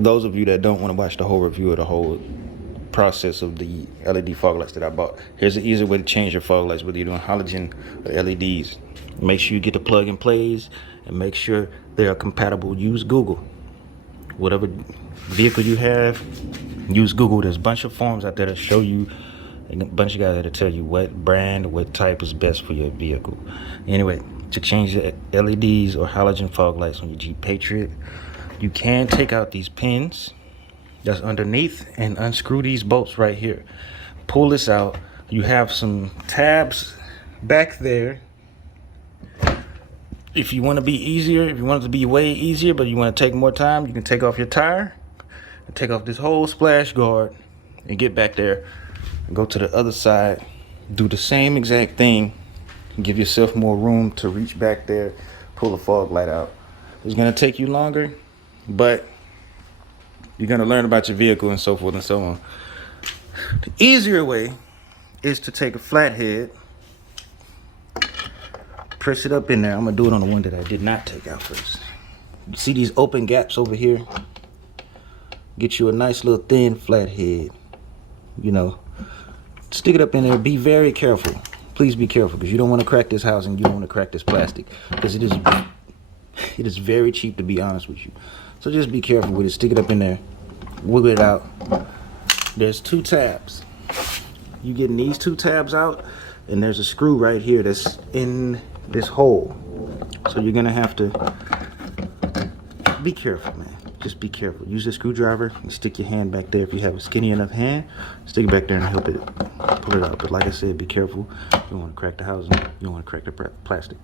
Those of you that don't want to watch the whole review of the whole process of the LED fog lights that I bought, here's an easy way to change your fog lights, whether you're doing halogen or LEDs. Make sure you get the plug and plays and make sure they are compatible. Use Google. Whatever vehicle you have, use Google. There's a bunch of forums out there that show you, and a bunch of guys that'll tell you what brand, what type is best for your vehicle. Anyway, to change the LEDs or halogen fog lights on your Jeep Patriot, you can take out these pins that's underneath and unscrew these bolts right here. Pull this out. You have some tabs back there. If you want to be easier, if you want it to be way easier, but you want to take more time, you can take off your tire and take off this whole splash guard and get back there and go to the other side. Do the same exact thing. Give yourself more room to reach back there, pull the fog light out. It's going to take you longer, but you're going to learn about your vehicle and so forth and so on. The easier way is to take a flathead, press it up in there. I'm going to do it on the one that I did not take out first. You see these open gaps over here? Get you a nice little thin flathead. You know, stick it up in there. Be very careful. Please be careful, because you don't want to crack this housing. You don't want to crack this plastic, because it is very cheap, to be honest with you. So just be careful with it. Stick it up in there. Wiggle it out. There's two tabs. You getting these two tabs out, and there's a screw right here that's in this hole. So you're gonna have to be careful, man. Just be careful. Use a screwdriver and stick your hand back there. If you have a skinny enough hand, stick it back there and help it pull it out. But like I said, be careful. You don't want to crack the housing. You don't want to crack the plastic.